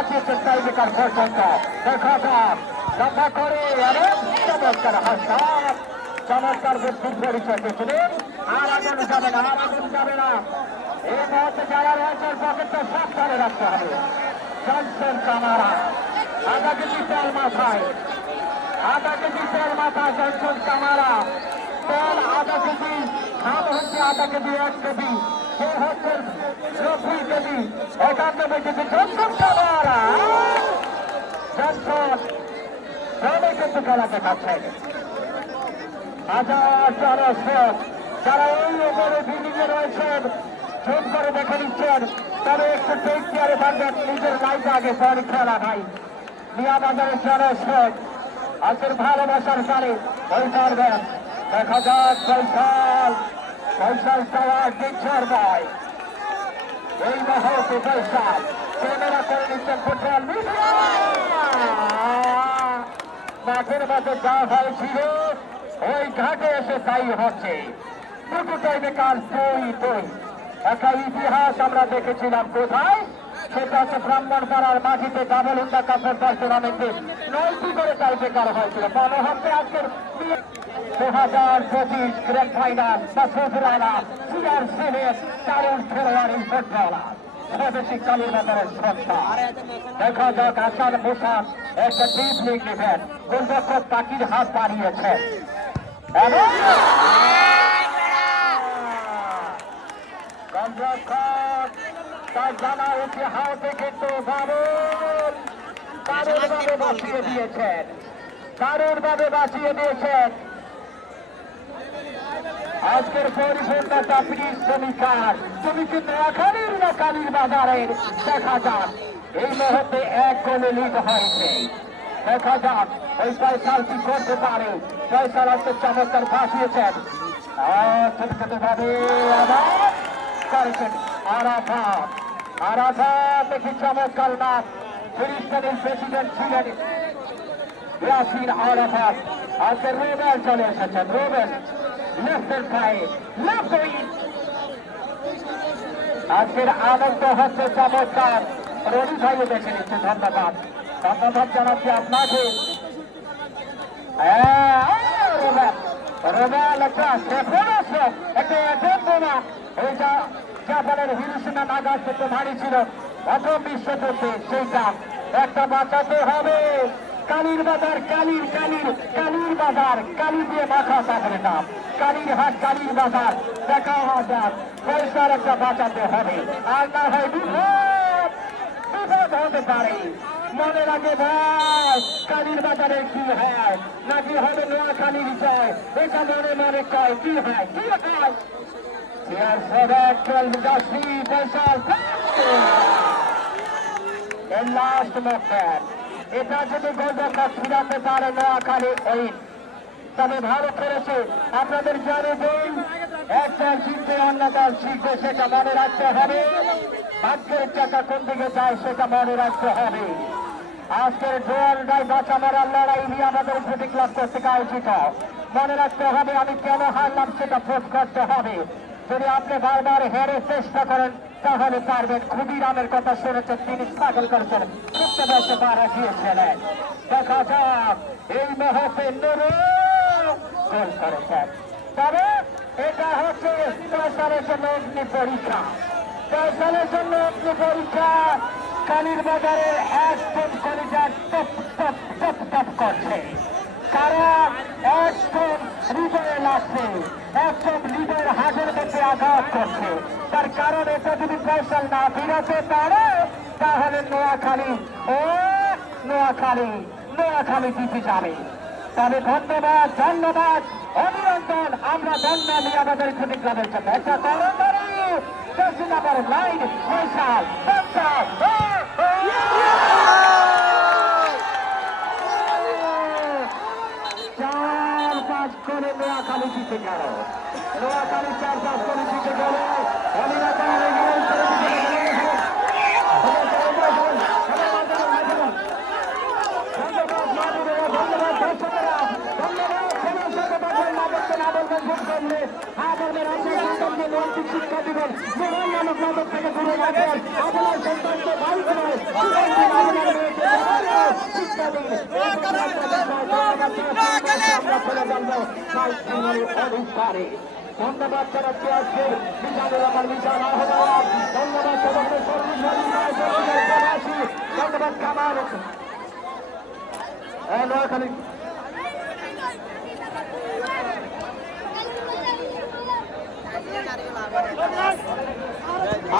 বাঁচিয়েছেন tiebreaker পর্যন্ত। দেখা যাক লম্বা করে চমৎকার হাসপাত, চমৎকার বুদ্ধির পরিচয় পেয়েছিলেন। আর আগুন যাবে না, আর আগুন যাবে না। এই মুহূর্তে যারা রয়েছেন পকেটটা সাবধানে রাখতে হবে। জনসন কামারা আধা কেজি তেল মাথায়, আধা কেজি তেল মাথা জনসন কামারা, তেল আধা কেজি, ধান হচ্ছে আধা কেজি 1 কেজি, সে হচ্ছে 90 KG, 91 KG Johnson Camara. Johnson সবাই কিন্তু খেলা দেখাচ্ছেন। হাজার দর্শক যারা এই ওপরে বিল্ডিংয়ে রয়েছেন জুম করে দেখে নিচ্ছেন, তবে একটু টেক কেয়ারে থাকবেন, নিজের লাইফ আগে পরে খেলা ভাই। মিয়া বাজারের দর্শক আজকের ভালোবাসার সারে ওই পারবেন। দেখা যাক ফয়সাল, ফয়সাল টাওয়ার ডিকচার বয় এই মুহূর্তে ফয়সাল ক্যামেরা করে নিচ্ছেন ফুটবল। মাঠের মধ্যে যা হয়েছিল ওই ঘাটে এসে তাই হচ্ছে। দুটো টাইমে কাল 2-2 একটা ইতিহাস আমরা দেখেছিলাম কোথায়, সেটা হচ্ছে ব্রাহ্মণপাড়ার মাটিতে ডাবল ইন্ডা কাপের টুর্নামেন্টে 9টি করে টাইব্রেকার হয়েছিল। মনে হচ্ছে আজকের 2025 grand final Masud Rana CR7 দারুণ খেলোয়াড় এই ফুটবলার স্বদেশী কালীর বাজারের সন্তান। দেখা যাক আসান মুসাফ একটা ড্রিবলিং নেবেন, গোলরক্ষক তাকির হাত বাড়িয়েছেন এবং গোলরক্ষক তার জানা উঠে হাতে কিন্তু দারুণভাবে বাঁচিয়ে দিয়েছেন, দারুণভাবে বাঁচিয়ে দিয়েছেন। আজকের পরিপূর্ণতা প্রিয় শ্রমিকার, তুমি কি নোয়াখালীর না কালীর বাজারের? দেখা যাক এই মুহূর্তে 1 গোলে লিড হয়েছে। দেখা যাক ওই ফয়সাল কি করতে পারে। ফয়সাল আজকে চমৎকার ফাঁসিয়েছেন, ছোট ছোট ভাবে আবার করেছেন আরাফাত। আরাফাত দেখি চমৎকার নাম, ফিলিস্তিনের প্রেসিডেন্ট ছিলেন ইয়াসির আরাফাত। আজকে রুবেল চলে এসেছেন, রুবেল লেফটের পায়ে লেফট উইং। আজকের আনন্দ হচ্ছে চমৎকার, রবি ভাইও দেখে নিচ্ছে। ধন্যবাদ, ধন্যবাদ জানাচ্ছি আপনাকে। রুবেল একটা সেফরসব একটা এজেন্ডা, ওইটা জাপানের হিরোশিমা নাগাসাকি ভারী ছিল প্রথম বিশ্বযুদ্ধে, সেইটা একটা বাঁচাতে হবে। কালীর বাজার, কালীর কালীর কালীর বাজার, কালী দিয়ে মাথা থাকবে না, কালীর হাট কালীর বাজার। দেখা যাক পয়সার একটা বাঁচাতে হবে, আর না হয় বিপদ বিপদ হতে পারে। মনে রাখে ভাই কালীর বাজারের কি হয়, নাকি হবে নোয়াখালীর জয়, এটা মনে মনে কয় কি হয়, কি হয়। লাস্ট ম্যাচ এটা যদি গোলরক্ষক ফিরাতে পারে নোয়াখালী ওই, তবে ভালো করেছে। আপনাদের জানে দিন এক দল জিতবে অন্য দল শিখবে, সেটা মনে রাখতে হবে। ভাগ্যের চাকা কোন দিকে যায় সেটা মনে রাখতে হবে। আজকের জোয়ার ডাই বাঁচা মারার লড়াই নিয়ে আমাদের প্রতি ক্লাব কর্তৃক আয়োজিত। মনে রাখতে হবে আমি কেন হারলাম সেটা প্রোধ করতে হবে। যদি আপনি বারবার হেরে চেষ্টা করেন তাহলে পারবেন। ক্ষুদিরামের কথা শুনেছেন, তিনি স্ট্রাগল করেছেন, ছুটতে বসে মারা গিয়েছিলেন। দেখা যাক এই মুহূর্তে গোল করেছেন, তবে এটা হচ্ছে ফয়সালের জন্য অগ্নি পরীক্ষা, ফয়সালের জন্য অগ্নি পরীক্ষা। কালীর বাজারের একদম কলিজা টপ টপ টপ টপ করছে, কারণ একদম হৃদয়ে লাগছে, একদম হৃদয়ের হাটের মধ্যে আঘাত করছে। তার কারণ এটা যদি ফয়সাল না ফিরাতে পারে তাহলে নোয়াখালী নোয়াখালী জিতে যাবে। তবে ধন্যবাদ ধন্যবাদ অভিনন্দন, আমরা ধন্য নিয়ে আমাদের ক্ষতি ক্লাবের জন্য একটা তরঙ্গারি লাইন ফয়সাল করে নোয়াখালী জিতে গেল, নোয়াখালী 4-5 করে জিতে গেল। শিক্ষা দিবেন নামক মাদক থেকে দূরে রাখবেন, আপনার সন্তানকে ভাই আমরা চলে যাবো অনুষ্ঠানে। ধন্যবাদ জানাচ্ছি আজকের মিজানুর রহমান মিজান আহ্বায়ক। ধন্যবাদ সদস্য ধন্যবাদ কামাল নোয়াখালী।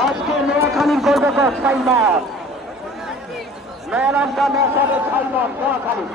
আজকে নোয়াখালীর গর্বকর Simon man of the match হবে সাইমন নোয়াখালী।